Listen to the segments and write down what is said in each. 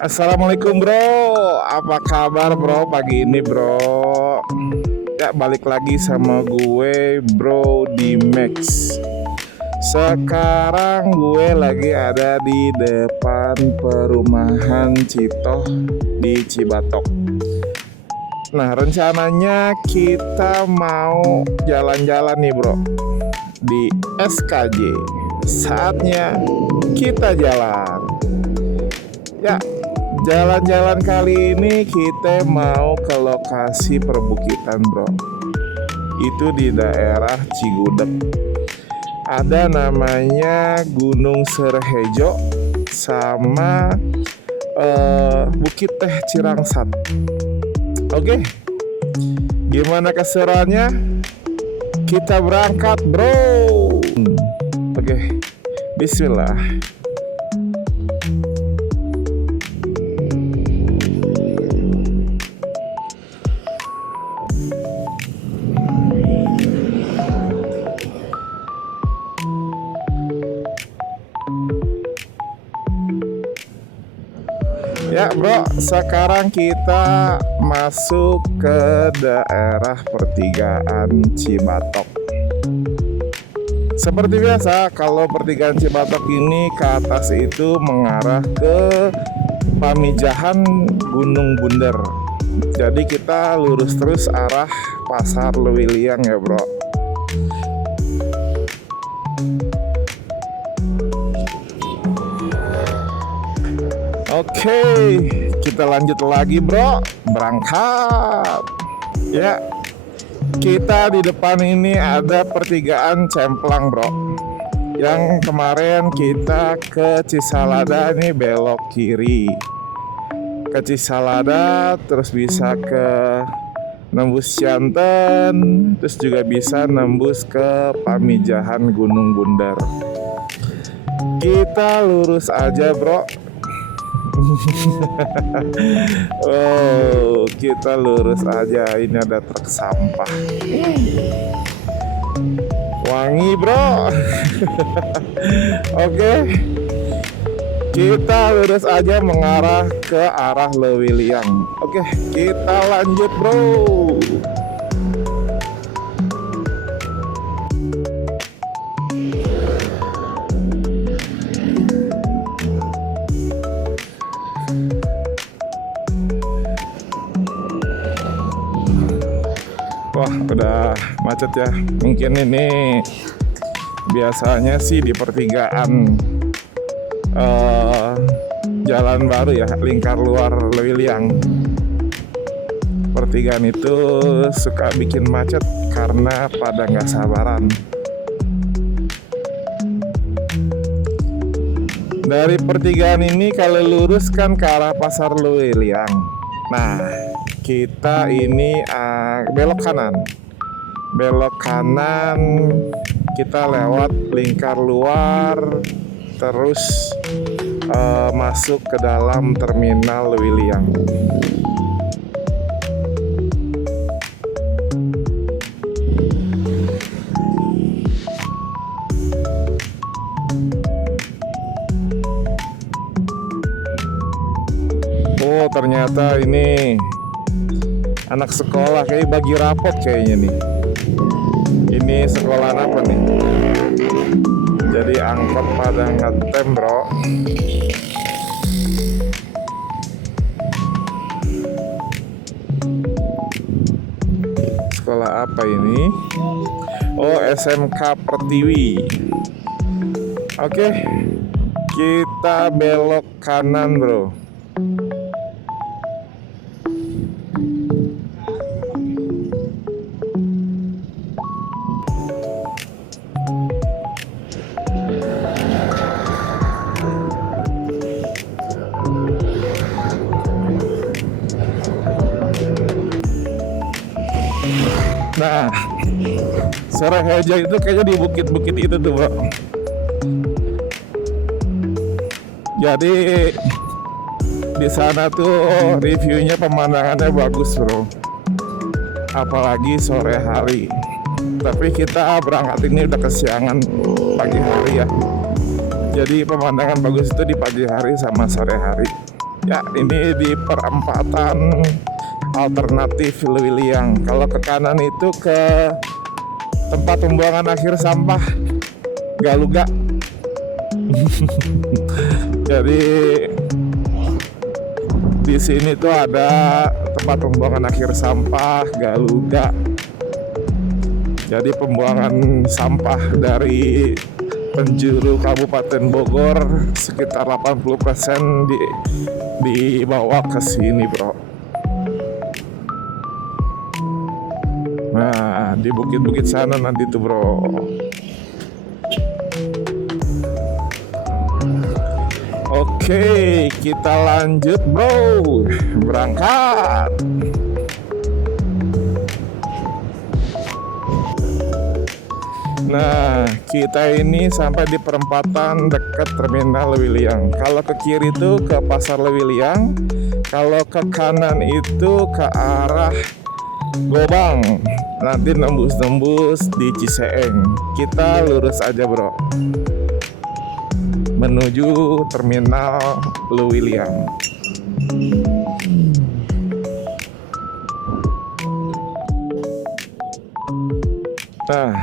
Assalamualaikum bro, apa kabar bro pagi ini bro? Ya balik lagi sama gue bro di Max. Sekarang gue lagi ada di depan perumahan Citoh di Cibatok. Nah rencananya kita mau jalan-jalan nih bro di SKJ. Saatnya kita jalan. Ya, jalan-jalan kali ini kita mau ke lokasi perbukitan bro. Itu di daerah Cigudeg. Ada namanya Gunung Serehejo sama Bukit Teh Cirangsat. Oke, gimana keseruannya? Kita berangkat bro. Oke, bismillah. Ya bro, sekarang kita masuk ke daerah pertigaan Cibatok. Seperti biasa, kalau pertigaan Cibatok ini ke atas itu mengarah ke Pamijahan Gunung Bunder. Jadi kita lurus terus arah Pasar Lewiliang ya bro. Oke, kita lanjut lagi bro, berangkat. Ya, kita di depan ini ada pertigaan Cemplang bro. Yang kemarin kita ke Cisalada, ini belok kiri ke Cisalada, terus bisa ke nembus Cianten, terus juga bisa nembus ke Pamijahan Gunung Bunder. Kita lurus aja bro. Oh, kita lurus aja. Ini ada truk sampah. Wangi bro. Oke, kita lurus aja mengarah ke arah Lewiliang. Oke, kita lanjut bro. Wah, udah macet ya. Mungkin ini biasanya sih di pertigaan jalan baru ya, lingkar luar Lewiliang. Pertigaan itu suka bikin macet karena pada nggak sabaran. Dari pertigaan ini kalau lurus kan ke arah Pasar Lewiliang. Nah, kita ini belok kanan. Belok kanan, kita lewat lingkar luar, terus masuk ke dalam terminal Lewiliang. Oh, ternyata ini anak sekolah kayak bagi rapot kayaknya nih. Ini sekolah apa nih? Jadi angkot pada ngetem bro. Sekolah apa ini? Oh, SMK Pertiwi. Oke, kita belok kanan bro. Nah, Serehejo itu kayaknya di bukit-bukit itu tuh bro. Jadi di sana tuh reviewnya pemandangannya bagus bro. Apalagi sore hari. Tapi kita berangkat ini udah kesiangan pagi hari ya. Jadi pemandangan bagus itu di pagi hari sama sore hari. Ya, ini di perempatan alternatif Lewiliang. Kalau ke kanan itu ke tempat pembuangan akhir sampah Galuga. Jadi di sini tuh ada tempat pembuangan akhir sampah Galuga. Jadi pembuangan sampah dari penjuru Kabupaten Bogor sekitar 80% dibawa ke sini, bro. Nah, di bukit-bukit sana nanti tuh, bro. Oke, kita lanjut, bro. Berangkat. Nah, kita ini sampai di perempatan dekat terminal Lewiliang. Kalau ke kiri itu ke pasar Lewiliang, kalau ke kanan itu ke arah Gobang. Nanti nembus-nembus di Ciseeng. Kita lurus aja, bro, menuju terminal Lewiliang. Nah,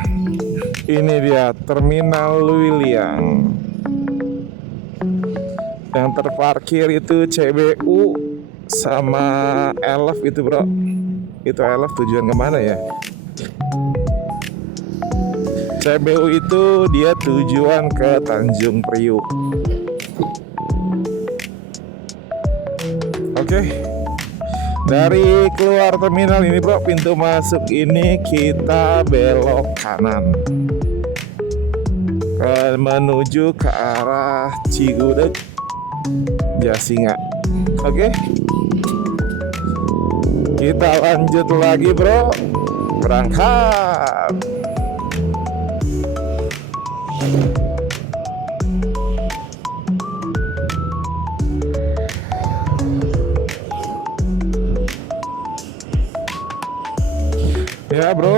ini dia terminal Lewiliang. Yang terparkir itu CBU sama Elf itu, bro. Itu Elf tujuan kemana ya? CBU itu dia tujuan ke Tanjung Priuk. Oke. Dari keluar terminal ini, bro, pintu masuk ini kita belok kanan menuju ke arah Cigudeg, Jasinga. Oke. Kita lanjut lagi, bro. Berangkat. Ya, bro,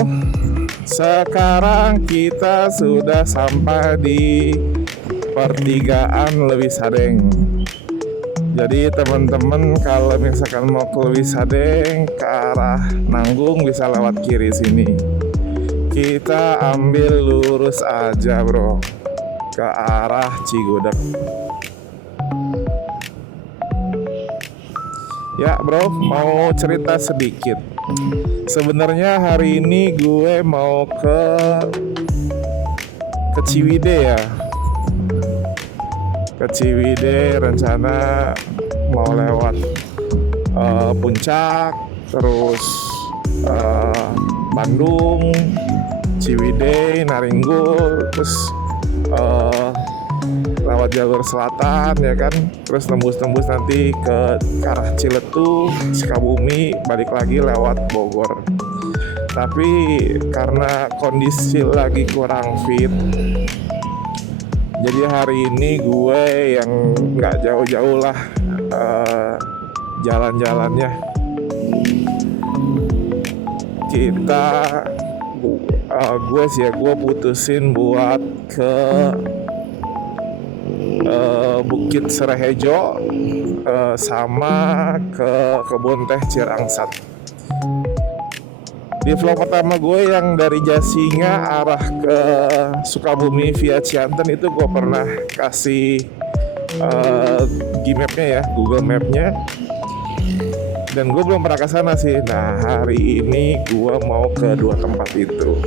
sekarang kita sudah sampai di pertigaan Leuwi Sadeng. Jadi teman-teman kalau misalkan mau ke Leuwi Sadeng ke arah Nanggung bisa lewat kiri sini. Kita ambil lurus aja, bro, ke arah Cigudeg. Ya, bro, mau cerita sedikit. Sebenarnya hari ini gue mau ke Ciwidey ya. Ke Ciwidey, rencana mau lewat Puncak, terus Bandung, Ciwidey, Naringgul, terus lewat jalur selatan ya kan, terus tembus-tembus nanti ke arah Ciletuh, Sukabumi, balik lagi lewat Bogor. Tapi karena kondisi lagi kurang fit, jadi hari ini gue yang nggak jauh-jauh lah jalan-jalannya. Gue putusin buat ke Bukit Serehejo sama ke Kebun Teh Cirangsat. Di vlog pertama gue yang dari Jasinga arah ke Sukabumi via Cianten itu gue pernah kasih Gmap-nya ya, Google Map-nya, dan gue belum pernah ke sana sih. Nah, hari ini gue mau ke dua tempat itu.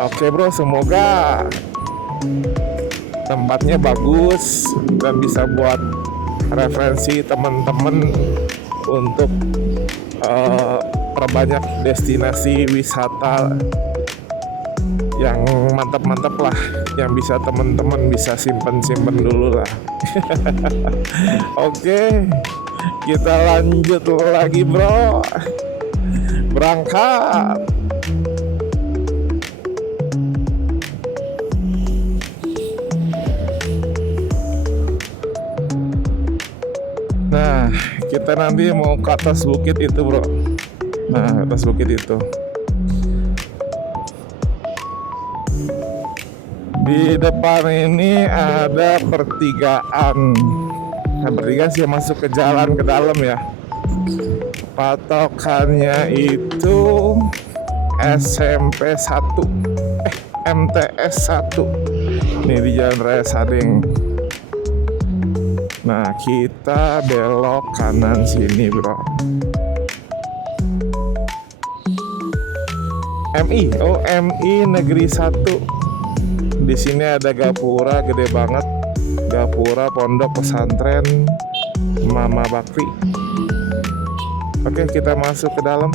Oke, bro, semoga tempatnya bagus dan bisa buat referensi teman-teman untuk perbanyak destinasi wisata yang mantap-mantap lah, yang bisa teman-teman bisa simpen-simpen dulu lah. Oke, kita lanjut lagi, bro. Berangkat. Nah, kita nanti mau ke atas bukit itu, bro. Nah, atas bukit itu. Di depan ini ada pertigaan Nah, bertiga sih masuk ke jalan ke dalam ya. Patokannya itu SMP 1, MTS 1. Nih di Jalan Raya Sadeng. Nah, kita belok kanan sini, bro. MI Negeri 1. Di sini ada gapura gede banget. Gapura Pondok Pesantren Mama Bakri. Oke, kita masuk ke dalam.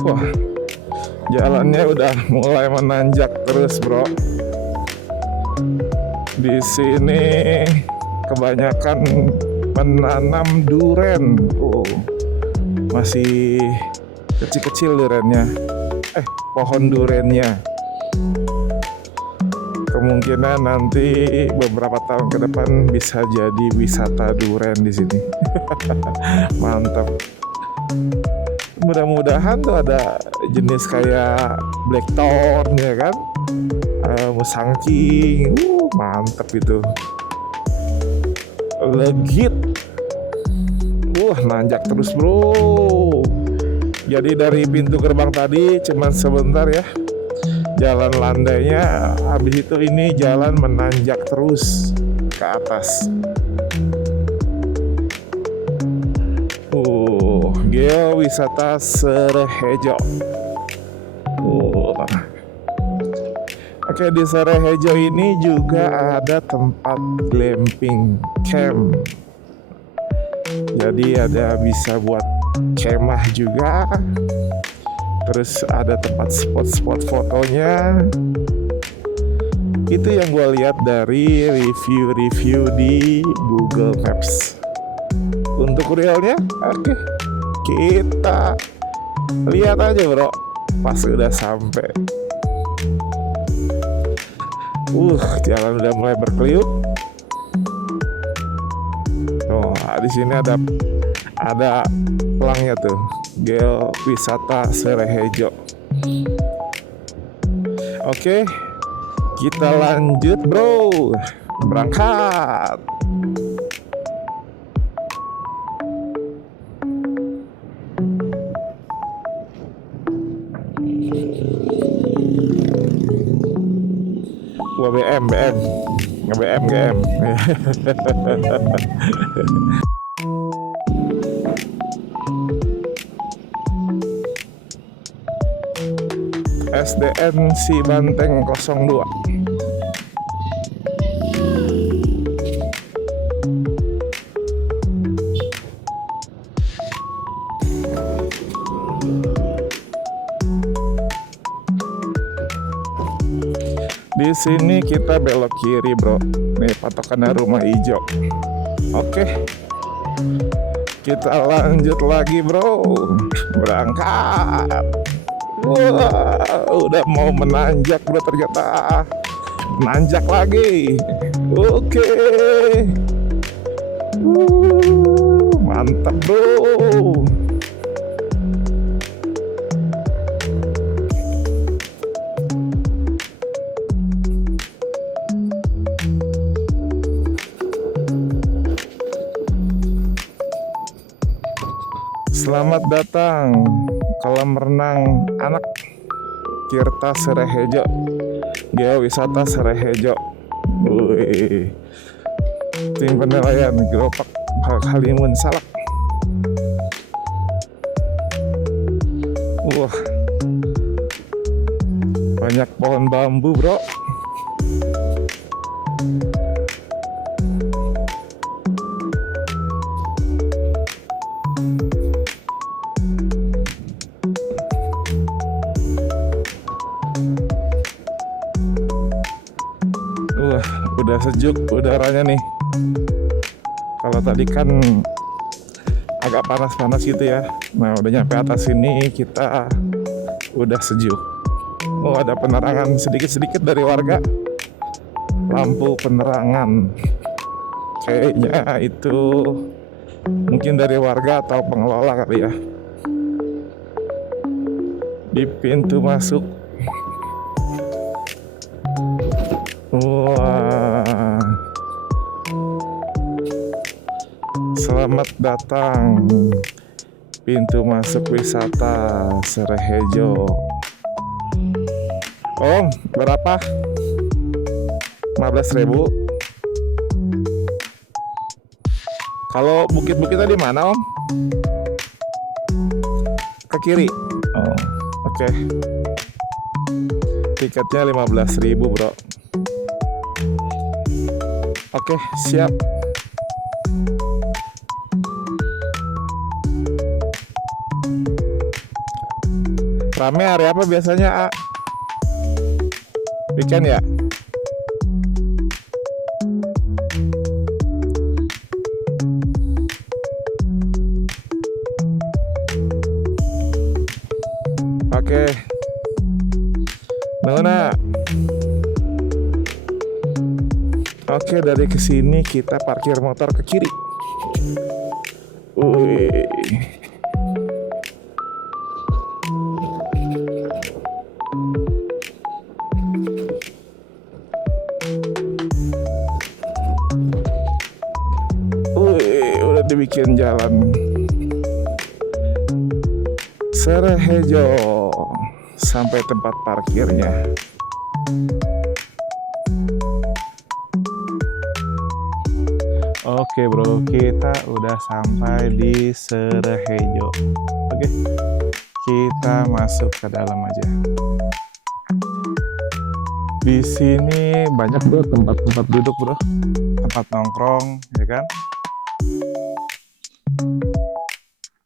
Wah, jalannya udah mulai menanjak terus, bro. Di sini kebanyakan menanam duren. Masih kecil-kecil durennya. Pohon durennya. Kemungkinan nanti beberapa tahun ke depan bisa jadi wisata duren di sini. Mantap. Mudah-mudahan tuh ada jenis kayak blackthorn ya kan, musang king, mantep itu, legit, nanjak terus bro. Jadi dari pintu gerbang tadi cuman sebentar ya, jalan landainya, habis itu ini jalan menanjak terus ke atas. Geowisata Serehejo. Oke, di Serehejo ini juga ada tempat glamping camp. Jadi ada bisa buat kemah juga. Terus ada tempat spot-spot fotonya. Itu yang gue lihat dari review-review di Google Maps. Untuk realnya, oke. Kita lihat aja bro, pas udah sampai. Jalan udah mulai berkeliut. Di sini ada pelangnya tuh, Geowisata Serehejo. Oke, kita lanjut bro, berangkat. BM. SDN Si Banteng 02. Di sini kita belok kiri bro. Nih patokannya rumah hijau. Oke, kita lanjut lagi bro. Berangkat. Udah mau menanjak bro, ternyata menanjak lagi. Oke. Mantap bro. Selamat datang kolam renang anak Tirta Serehejo, Geowisata Serehejo. Tim penilaian Geropak Halimun Salak. Banyak pohon bambu bro. Udah sejuk udaranya nih. Kalau tadi kan agak panas-panas gitu ya. Nah udah nyampe atas sini kita udah sejuk. Oh ada penerangan sedikit-sedikit dari warga. Lampu penerangan. Kayaknya itu mungkin dari warga atau pengelola kali ya. Di pintu masuk. Wah. Selamat datang pintu masuk wisata Serehejo. Om, berapa? 15.000. Kalau bukit-bukitnya di mana, Om? Ke kiri. Oh, oke. Tiketnya 15.000, Bro. Oke, siap. Rame hari apa biasanya, A? Weekend ya? Oke. Mana? Oke, dari kesini kita parkir motor ke kiri. Wih. Udah dibikin jalan Serehejo sampai tempat parkirnya. Oke bro, kita udah sampai di Serehejo. Oke, kita masuk ke dalam aja. Di sini banyak bro tempat-tempat duduk bro, tempat nongkrong, ya kan?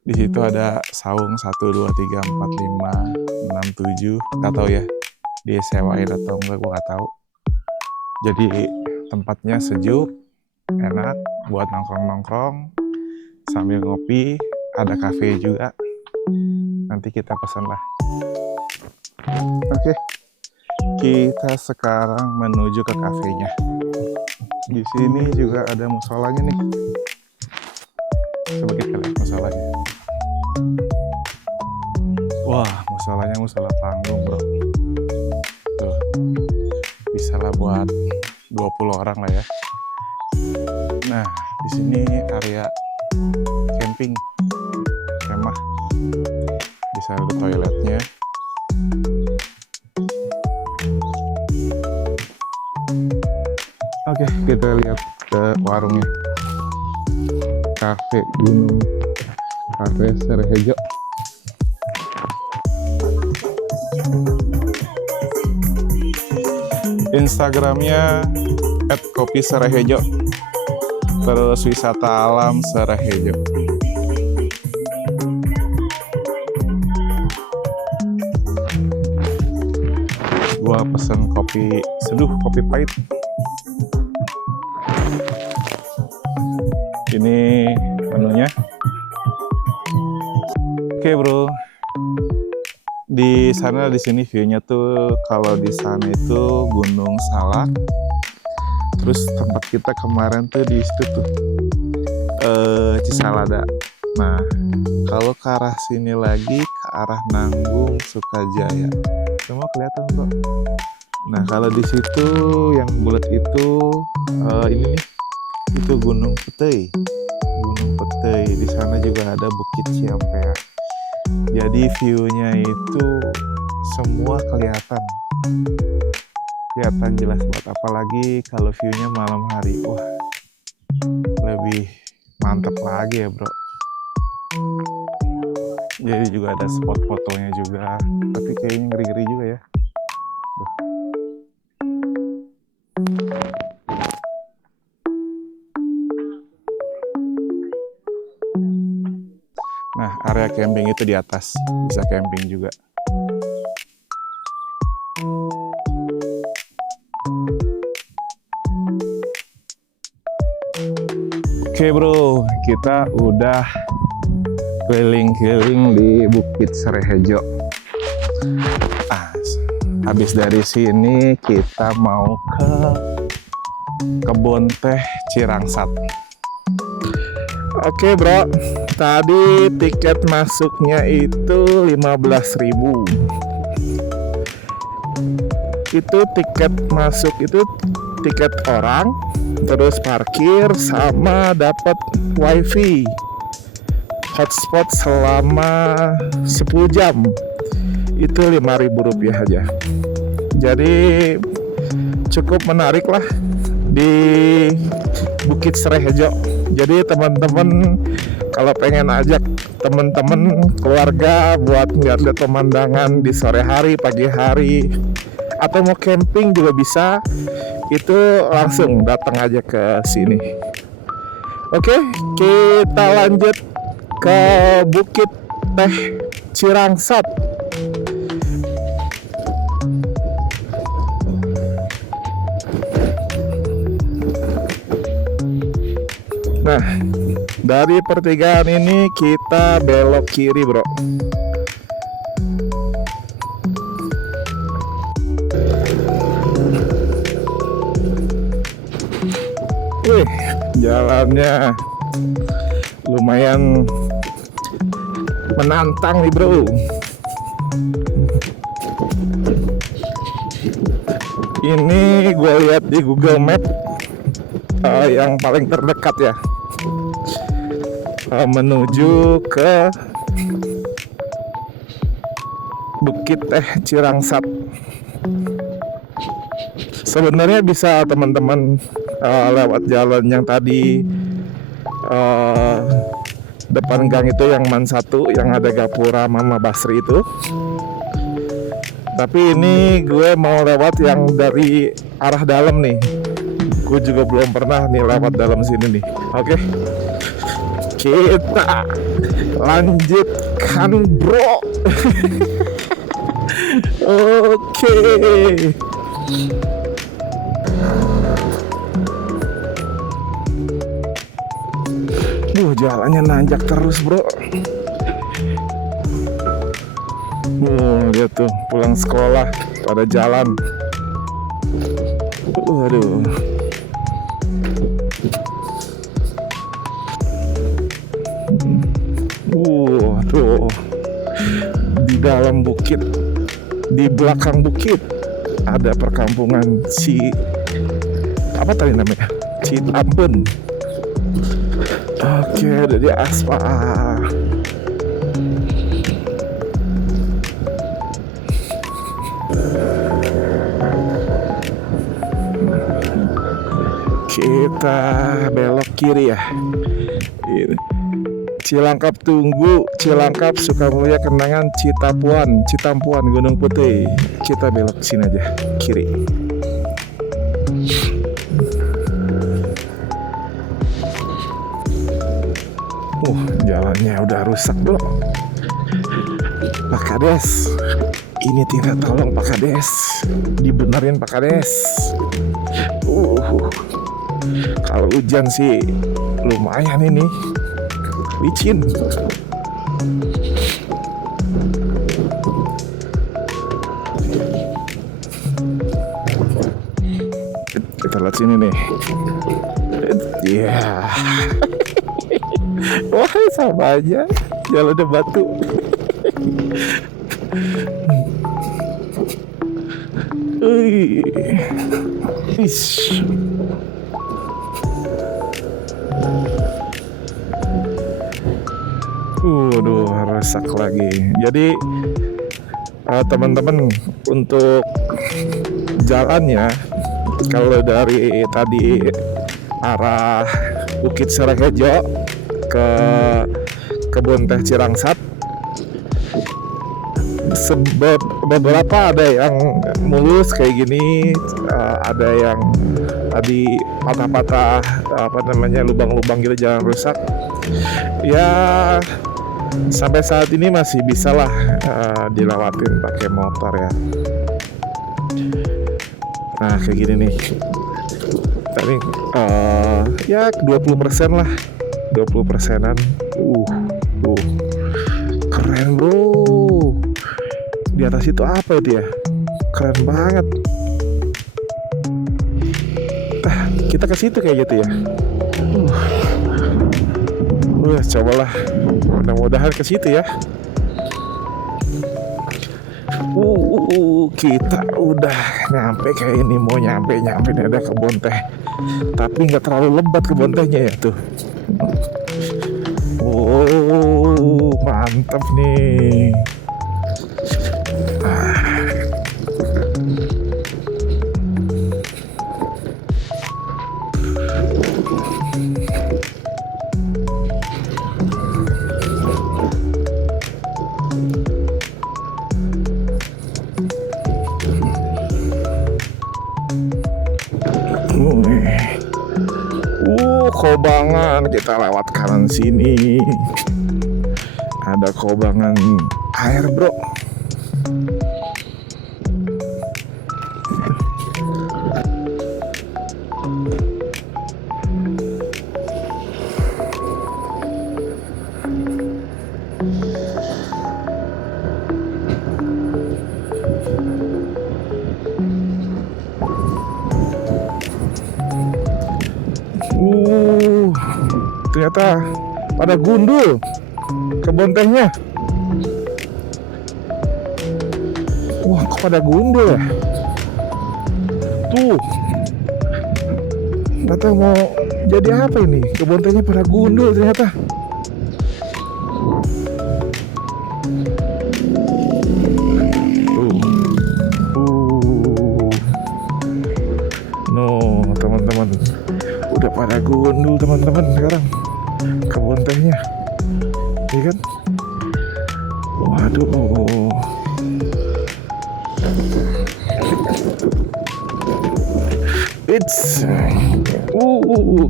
Di situ ada saung 1, 2, 3, 4, 5, 6, 7. Gak tahu ya, disewain atau enggak gue gak tahu. Jadi tempatnya sejuk, enak buat nongkrong-nongkrong sambil ngopi. Ada cafe juga. Nanti kita pesan lah. Oke, kita sekarang menuju ke kafenya. Di sini juga ada musolanya nih. Coba kita lihat musolanya. Wah, musolanya musola panggung bro. Tuh, bisa lah buat 20 orang lah ya. Nah, di sini area camping, kemah. Bisa ada toiletnya. Oke, kita lihat ke warungnya. Cafe Gunung, Cafe Serehejo. Instagramnya @kopi_serehejo. Terus wisata alam Serehejo. Gua pesen kopi seduh, kopi pahit. Ini menunya. Oke bro, di sana di sini viewnya tuh kalau di sana itu Gunung Salak. Terus tempat kita kemarin tuh di situ tuh Cisalada. Nah kalau ke arah sini lagi ke arah Nanggung Sukajaya. Semua kelihatan bro. Nah kalau di situ yang bulat itu ini nih. Itu Gunung Petei. Gunung Petei. Di sana juga ada Bukit Ciampea. Jadi view-nya itu semua kelihatan jelas banget. Apalagi kalau view-nya malam hari. Wah, lebih mantap lagi ya bro. Jadi juga ada spot fotonya juga. Tapi kayaknya ngeri-ngeri juga ya. Nah, area camping itu di atas, bisa camping juga. Oke bro, kita udah keliling-keliling di Bukit Serehejo. Habis dari sini kita mau ke kebun teh Cirangsat. Oke bro, tadi tiket masuknya itu 15.000. Itu tiket masuk itu tiket orang, terus parkir sama dapat wifi hotspot selama 10 jam. Itu 5.000 rupiah aja. Jadi cukup menarik lah di Bukit Serehejo. Jadi teman-teman kalau pengen ajak teman-teman keluarga buat lihat pemandangan di sore hari, pagi hari, atau mau camping juga bisa, itu langsung datang aja ke sini. Oke, kita lanjut ke Bukit Teh Cirangsat. Nah, dari pertigaan ini kita belok kiri bro. Jalannya lumayan menantang nih bro. Ini gue lihat di Google Map yang paling terdekat ya, menuju ke Bukit Teh Cirangsat. Sebenarnya bisa teman-teman lewat jalan yang tadi depan gang itu yang Man 1 yang ada gapura Mama Basri itu. Tapi ini gue mau lewat yang dari arah dalam nih. Gue juga belum pernah nih lewat dalam sini nih. Oke, kita lanjutkan bro. Oke. Jalannya nanjak terus bro. Lihat tuh pulang sekolah pada jalan. Waduh. Tuh di dalam bukit, di belakang bukit ada perkampungan apa tadi namanya? Citampen. Oke, udah di aspal. Kita belok kiri ya. Ini Cilangkap Tunggu, Cilangkap Sukamulya Kenangan, Citampuan Gunung Putih. Kita belok sini aja, kiri. Jalannya udah rusak bro. Pak Kades, ini tidak, tolong Pak Kades, dibenerin Pak Kades. Kalau hujan sih lumayan ini licin. Kita lihat sini nih. Iya. Wah, sama aja jalannya batu. Waduh, rusak lagi. Jadi teman-teman, untuk jalannya kalau dari tadi arah Bukit Serehejo ke kebun teh Cirangsat, beberapa ada yang mulus kayak gini, ada yang tadi patah-patah, lubang-lubang gitu, jalan rusak. Ya sampai saat ini masih bisa lah dilewatin pakai motor ya. Nah kayak gini nih, Tapi ya 20% lah, 20%-an. Keren bro. Di atas itu apa itu ya? Keren banget. Kita ke situ kayak gitu ya. Cobalah. Mudah-mudahan ke situ ya. Kita udah nyampe kayak ini, mau nyampe nih, ada kebun teh. Tapi nggak terlalu lebat kebun tehnya ya tuh. Mantap nih. Kobangan, kita lewat kanan sini. Ada kobangan air bro. Ternyata pada gundul kebun tehnya. Wah, kok pada gundul ya? Tuh, nggak tahu mau jadi apa ini. Kebun tehnya pada gundul ternyata. No, teman-teman, udah pada gundul teman-teman sekarang kebun tehnya, iya kan? Waduh.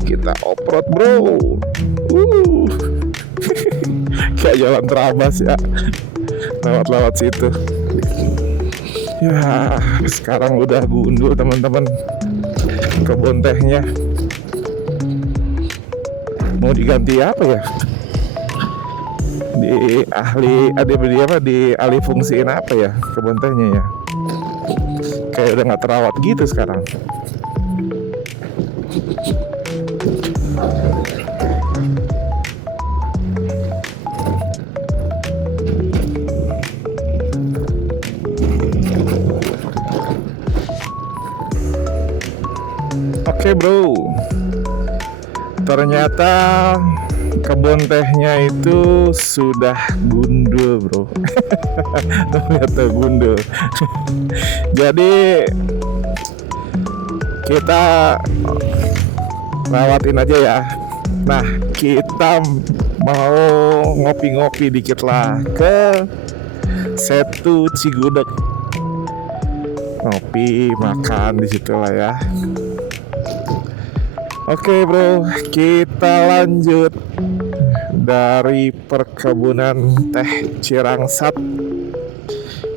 Kita off-road bro. Kayak jalan terabas ya, lewat situ. Ya, sekarang udah gundul teman-teman kebun tehnya. Mau diganti apa ya? Dialih fungsiin apa ya kebun tehnya ya? Kayak udah nggak terawat gitu sekarang. Oke bro, ternyata kebun tehnya itu sudah gundul bro. Ternyata gundul. Jadi kita lewatin aja ya. Nah, kita mau ngopi-ngopi dikit lah ke Setu Cigudeg. Ngopi, makan di situ lah ya. Oke bro, kita lanjut dari perkebunan teh Cirangsat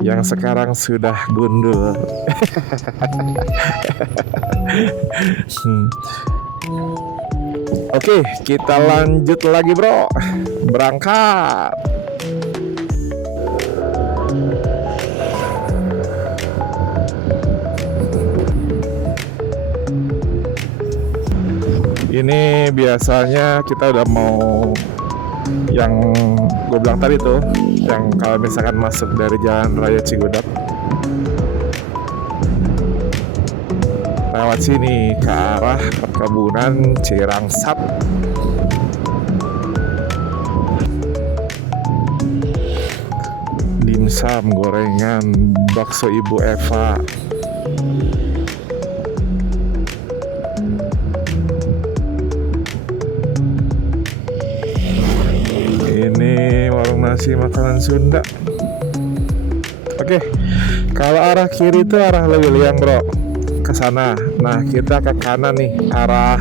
yang sekarang sudah gundul. Oke, kita lanjut lagi bro. Berangkat. Ini biasanya kita udah mau yang gue bilang tadi tuh, yang kalau misalkan masuk dari Jalan Raya Cigudeg lewat sini ke arah perkebunan Cirangsat. Dimsum, gorengan, bakso Ibu Eva. Ini warung nasi makanan Sunda. Oke, kalau arah kiri itu arah Lewiliang bro, ke sana. Nah, kita ke kanan nih, arah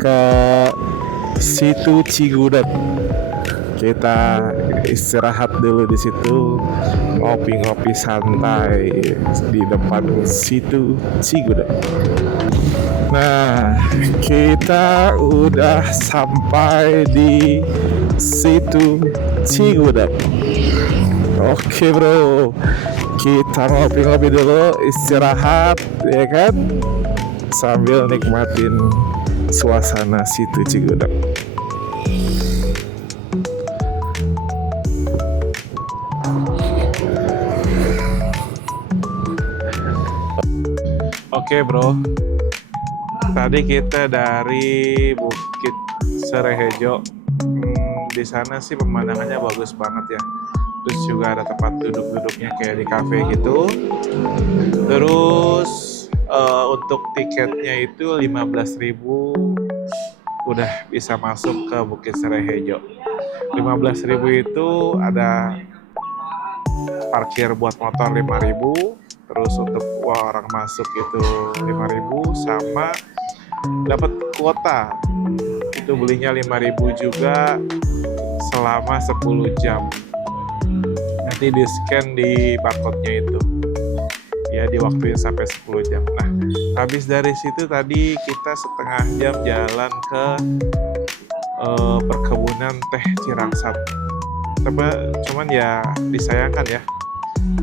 ke Situ Cigudeg. Kita istirahat dulu di situ, ngopi-ngopi santai di depan Situ Cigudeg. Nah, kita udah sampai di situ Cigudeg. Oke bro, kita ngopi-ngopi dulu, istirahat ya kan, sambil nikmatin suasana situ Cigudeg. Oke bro, tadi kita dari Bukit Serehejo. Di sana sih pemandangannya bagus banget ya. Terus juga ada tempat duduk-duduknya kayak di cafe gitu. Terus untuk tiketnya itu 15.000 udah bisa masuk ke Bukit Serehejo. 15.000 itu ada parkir buat motor 5.000. Terus untuk orang masuk itu 5.000 sama dapat kuota. Itu belinya 5.000 juga selama 10 jam. Nanti di scan di barcode-nya itu. Ya diwaktuin sampai 10 jam. Nah, habis dari situ tadi kita setengah jam jalan ke perkebunan teh Cirangsat. Cuman ya disayangkan ya,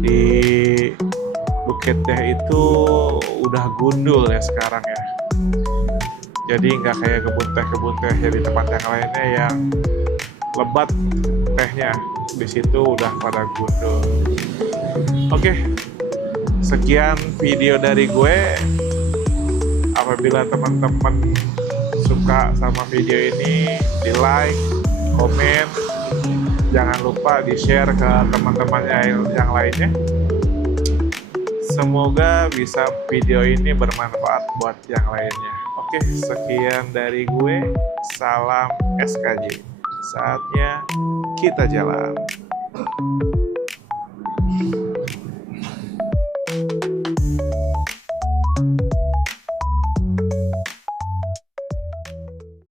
di Bukit Teh itu udah gundul ya sekarang ya. Jadi nggak kayak kebun teh ya di tempat yang lainnya yang lebat tehnya. Di situ udah pada gundul. Oke, sekian video dari gue. Apabila teman-teman suka sama video ini, di like, komen, jangan lupa di share ke teman-temannya yang lainnya. Semoga bisa video ini bermanfaat buat yang lainnya. Oke, sekian dari gue. Salam SKJ. Saatnya kita jalan.